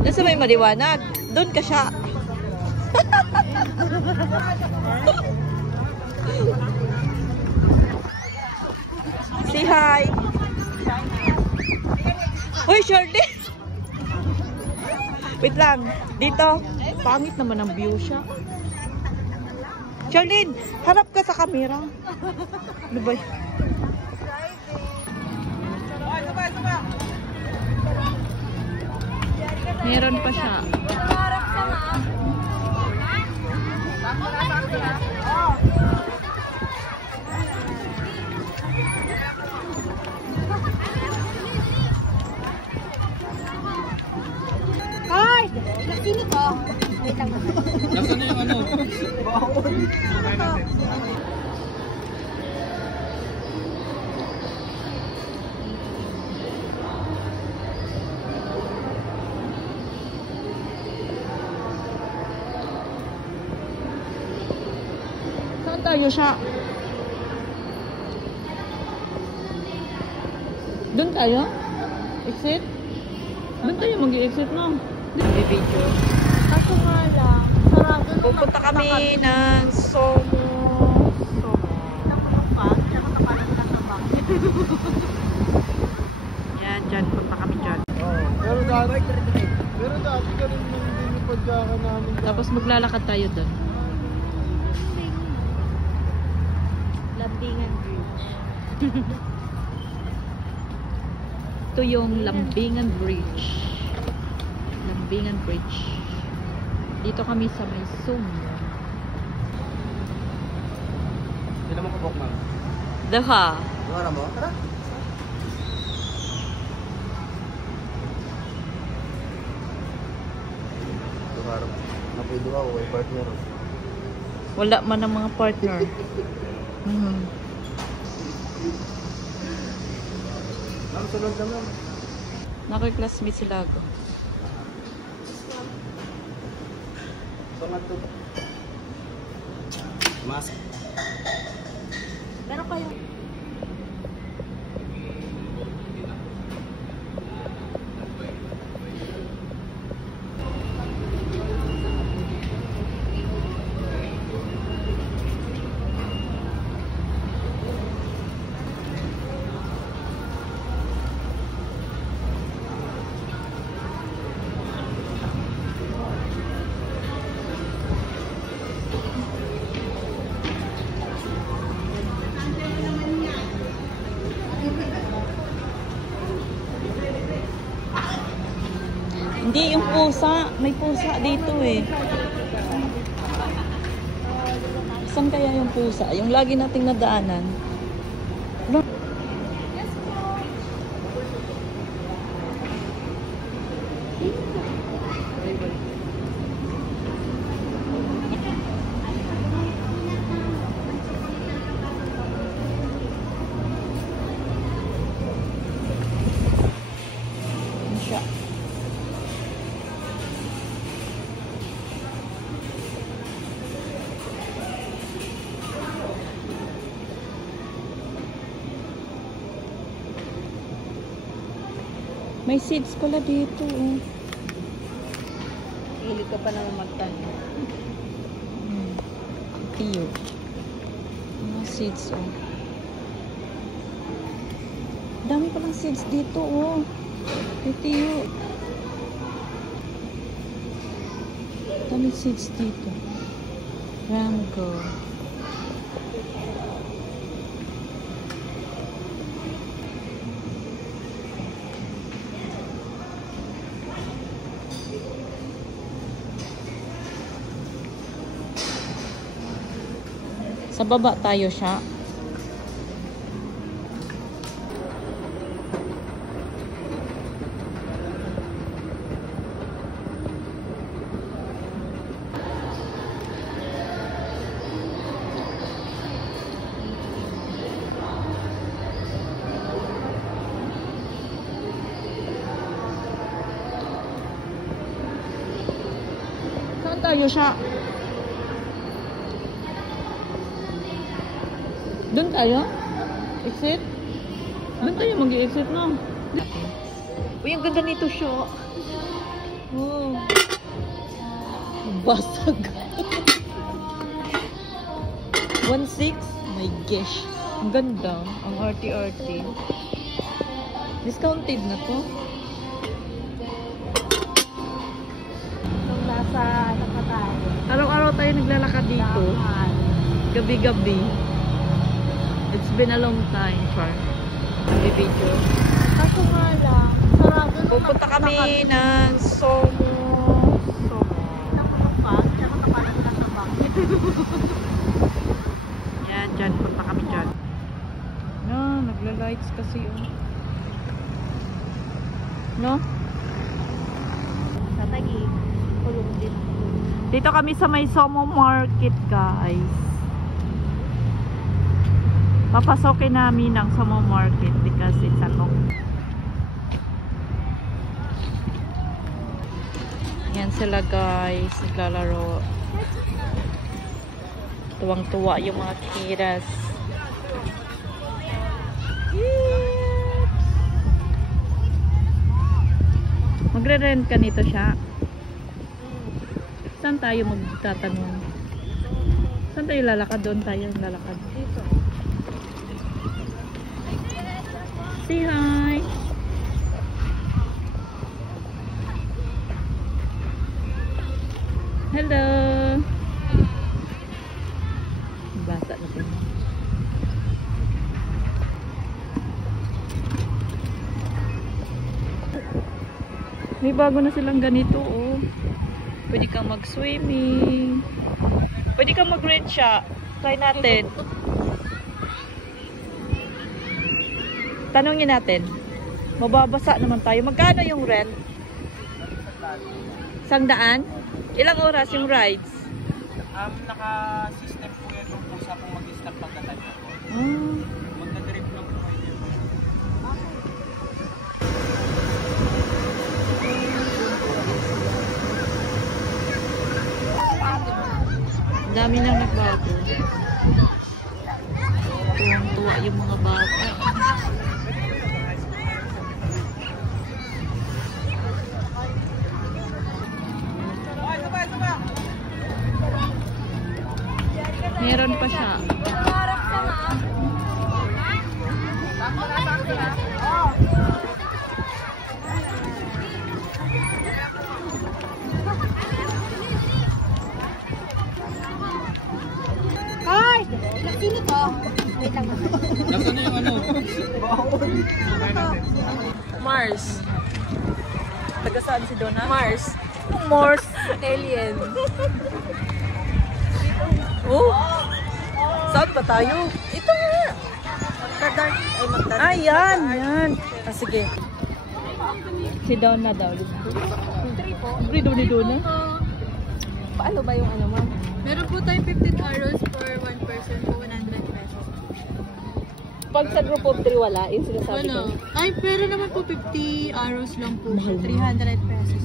Nasa may maliwanag. Doon ka siya. Say hi. Uy, Shirley. Wait lang. Dito. Pangit naman ang view siya. Charlene, harap ka sa camera. Ano ba? Meron pa siya. Hi! Sino to? Wait lang. Nasaan na yung ano? Saan tayo siya? Doon tayo? Exit? Doon tayo mag-exit no? May video. Kaso nga lang, sarado na. Pupunta kami ng Somo. Yan, dyan. Punta kami dyan. Pero dati ka rin nung dinipad ka namin. Tapos maglalakad tayo doon. Lambingan Bridge. Ito yung Lambingan Bridge. Lambingan Bridge. Dito kami sa may Somo. Sila mo kabok, ma'am. Daha. Luwara mo? Tara. Luwara mo. Napiduha ko, may partner. Wala man ang mga partner. Ma'am, sunod na ma'am. Naki-classmate sila ako. Sunod to. Mask. Pero kayo, Hindi, yung pusa. May pusa dito eh. Saan kaya yung pusa? Yung lagi nating nadaanan. Ano siya? May seeds pala dito. Oh. hilig ko pa naman magtanong. Tiyo. Mga seeds, oh. Dami palang seeds dito, oh. May tiyo. Dami seeds dito. Ramgo. Sa baba tayo siya. Saan tayo siya? Doon tayo? Exit? Doon tayo mag-exit no? Uy, ang ganda nito siya. Oh. Basag. 1.6? My gosh. Ang ganda. Ang arty-arty. Discounted na to. Kung nasa ano ka tayo. Araw-araw tayo naglalakad dito. Dahan. Gabi-gabi. It's been a long time, Char. Video. Kaso nga lang, sarado nung Pupunta kami ng Somo. Nakulong pa, kaya makapalag na sa bank. Yan, dyan. Punta kami dyan. No, nagla-lights kasi yun. No? Sa Taguig, kulong din. Dito kami sa may Somo Market, guys. Papasokin namin ang Somo Market because it's a long. Yan sila, guys. Naglalaro. Tuwang-tuwa yung mga kiras. Magre-rent ka nito siya. Saan tayo magtatanong? Saan tayo lalakad? Doon tayo lalakad. Dito. Say hi! Hello! Basa na din. May bago na silang ganito, oh. Pwede kang mag-swimming. Pwede kang mag-rent siya. Try natin. Tanungin natin. Mababasa naman tayo. Magkano yung rent? 100? Ilang oras yung rides? Naka-system po yan yung pusa kung mag-start pagkatay na po. Magdadrip lang po kayo. Dami nang nagbago. Tuwang-tuwa yung mga bata. Meron pa siya. Ay! Sino to? Wait lang. Nasaan na yung ano? Mars. Taga saan si Donna? Mars. Mars. Alien. Oh! Saan ba tayo? Ito nga! Magda-dark. Ay, magda-dark. Ay, yan! Yan! Ah, sige. Si Donna daw. Libre daw ni Donna. Paano ba yung ano, ma'am? Meron po tayong 15 arrows for one person po 100 pesos. Pag sa group of 3 wala, yung sinasabi ko. Ano? Ay, pero naman po 50 arrows lang po siya. 300 pesos.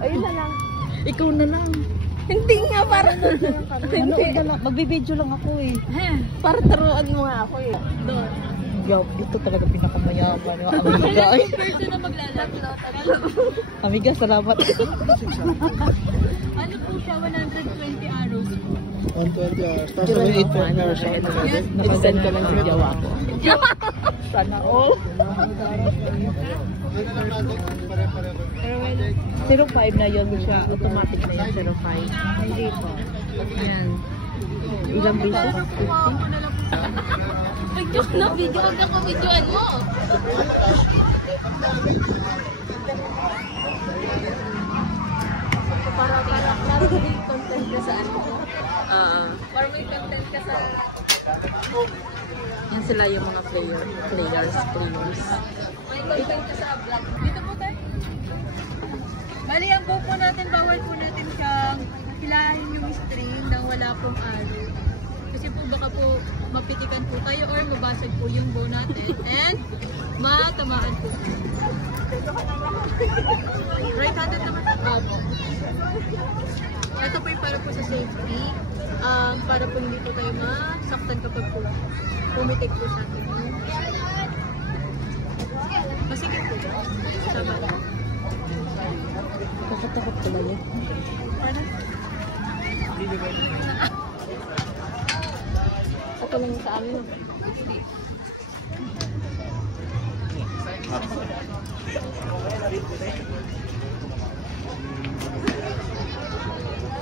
Ayun na lang. Ikaw na lang. Hindi nga, para Hindi. Magbibideo lang ako eh. para taruan mo nga ako eh. Doon. Yup, ito talaga pinakamayaman. Amiga. Ay, Person na maglalaro. Amiga, salamat. Ano po siya? 120 arrows po. 120 hours. Tapos may 8 hours. Nakasend ka lang si Jawa ko. Sana all. 05 na yun siya. Automatic na yun, 05. Hindi po. Yan. Ilang beses? Video na video. Huwag na videoan mo. Para may content ka sa ano. Para may content ka sa... Yan sila yung mga players. May content ka sa vlog. Dito po tayo. Bali, ang po natin, bawal po natin siyang hilahin yung string nang wala pong arrow. Kasi po baka po mapitikan po tayo or mabasag po yung bow natin and matamaan po. Right-handed naman po. Ito po yung para po sa safety. Para po hindi po tayo masaktan kapag po pumitik po sa atin. Masikip po ba? Sa bata. takot pala niya. Ako lang sa amin.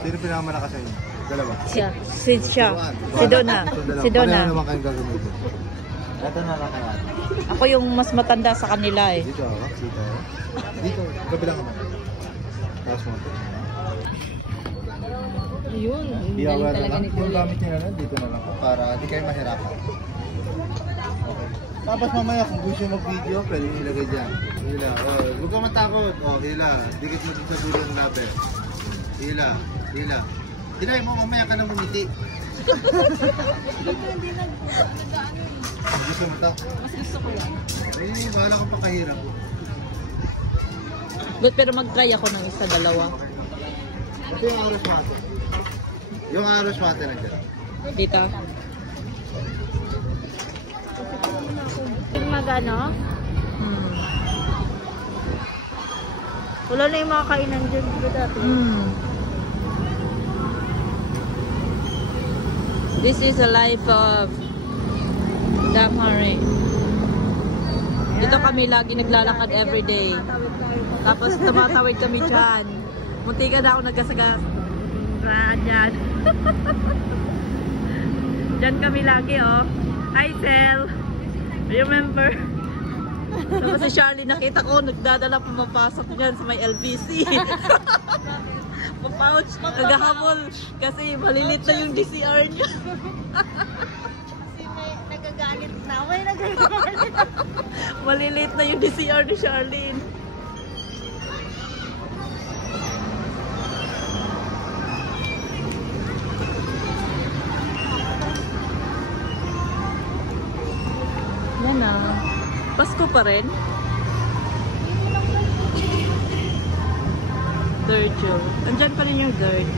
Sino pinakamalakas sa inyo? Dalawa. Siya. Si Donna. Si Donna. Pareho naman kayong gagamitin. Ito na lang kaya. Ako yung mas matanda sa kanila eh. Dito ako. Dito. Kabilang naman. Taas mo. Yun. Ang Iyawa galing na talaga lang. ni Kung Kuya. gamit nyo na lang, dito na lang po para di kayo mahirapan. Okay. Tapos mamaya kung gusto mag-video, pwede nyo ilagay dyan. Hila. Oh, huwag ka matakot. Oh, hila. Dikit mo dito sa dulo ng labi. Hila. Hila. Hinay mo, mamaya ka na bumiti. Gusto mo ito? Mas gusto ko yan. Eh, bahala ka pa kahirap. But pero mag-try ako ng isa, dalawa. Ito yung aros mate. Yung aros mate na dyan. Dito. Yung magano? Wala na yung mga kainan dyan dito dati. This is a life of Damhari. Dito kami lagi naglalakad everyday. Tapos tumatawid kami dyan. Munti ka na ako nagkasagas. Raan dyan. Dyan kami lagi oh. Hi Sel! Remember? Tapos si Charlie nakita ko nagdadala pumapasok dyan sa may LBC. Papouch, nagahabol kasi malilit na yung DCR niya. Nagagalit na. May nagagalit. Malilit na yung DCR ni Charlene. Yan na. Pasko pa rin. Virgil. Andyan pa rin yung guard.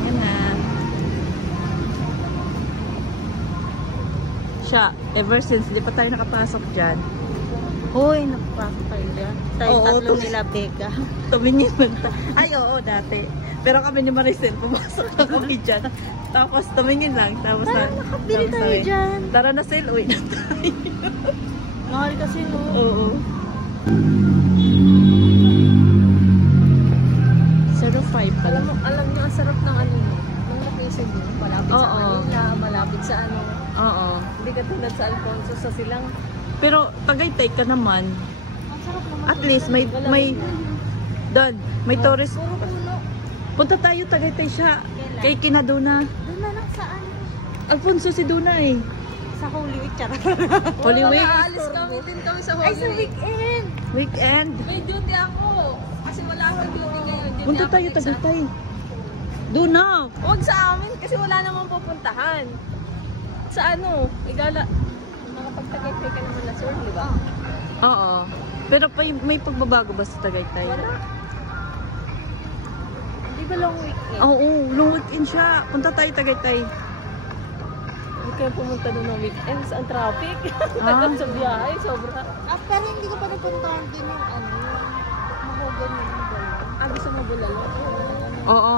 Yan na. Siya, ever since, di pa tayo nakapasok dyan. Hoy, nakapasok tayo dyan. Tayo Oo, tatlo nila, Becca. Tumingin man tayo. Ay, oo, dati. Pero kami ni Maricel, pumasok na kami dyan. Tapos tumingin lang. Tapos Tara, nakapili tapos tayo sabi, dyan. Tara na Sil, uwi na tayo. Mahal kasi no. Oo. 05 pala. Alam niyo, ang sarap ng ano no? Ng location mo. Malapit sa Oo. Manila, malapit sa ano. Oo. Hindi ka tulad sa Alfonso sa silang. Pero Tagaytay ka naman. Ang sarap naman. At least may doon, may tourist. Puro puno. Punta tayo Tagaytay siya. Kailan? Kay Kinaduna. Doon na lang saan? Alfonso si Duna eh. Sa Holy Week, charot. Holy Week? Aalis kami din kami sa Holy Week. Ay, sa weekend. Weekend. May duty ako. Kasi wala akong duty ngayon. Duty Punta ako tayo din sa- Tagaytay. Duna. Huwag sa amin kasi wala namang pupuntahan. Sa ano, igala. Makapagtagay-tay ka naman na sir, di ba? Oo. Pero may pagbabago ba sa Tagaytay? Wala. Di ba long weekend? Oo, long weekend siya. Punta tayo Tagaytay. Hindi kayo pumunta doon ng weekends. Ang traffic. Ah. Tagal sa biyahe, sobra. Pero hindi ko pa napuntahan din yung ano, mahogan yung bulalo. Gusto mo bulalo? Oo.